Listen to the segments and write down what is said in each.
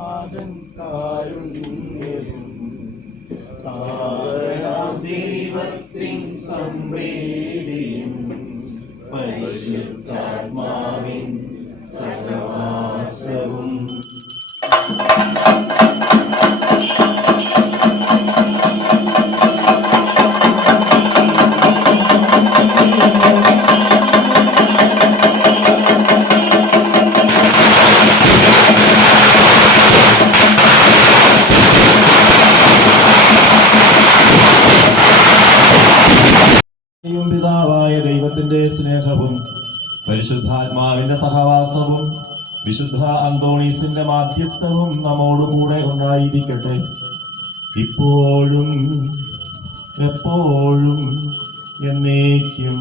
നാഥൻ കാരുണ്യവും ദൈവത്തിൻ സംപ്രീതിയും പരിശുദ്ധാത്മാവിൻ സഹവാസവും പിതാവായ ദൈവത്തിന്റെ സ്നേഹവും പരിശുദ്ധാത്മാവിന്റെ സഹവാസവും വിശുദ്ധ അന്തോണീസിന്റെ മാധ്യസ്ഥവും നമ്മോടുകൂടെ ഉണ്ടായിരിക്കട്ടെ. ഇപ്പോഴും എപ്പോഴും എന്നേക്കും.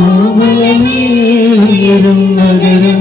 മാമലമേറും നഗരം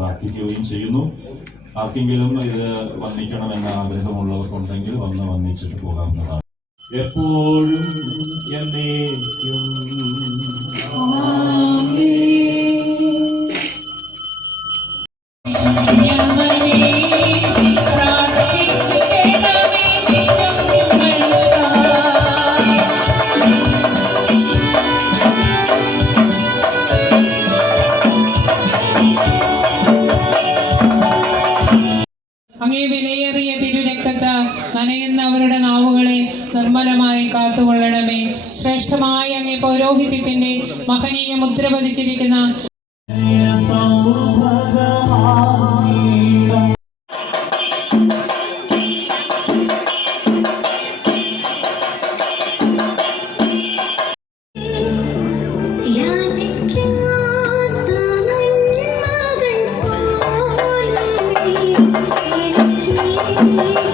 പ്രാർത്ഥിക്കുകയും ചെയ്യുന്നു. ആർക്കെങ്കിലും ഇത് വന്നിക്കണമെന്ന ആഗ്രഹമുള്ളവർക്കുണ്ടെങ്കിൽ വന്ന് വന്നിച്ചിട്ട് പോകാവുന്നതാണ്. എപ്പോഴും എന്നേക്കും അങ്ങേ വിലയേറിയ തിരുരക്തത്താൽ നനയുന്നവരുടെ നാവുകളെ നിർമ്മലമായി കാത്തുകൊള്ളണമേ. ശ്രേഷ്ഠമായ അങ്ങേ പൗരോഹിത്യത്തിന്റെ മഹനീയ മുദ്ര പതിച്ചിരിക്കുന്ന 你。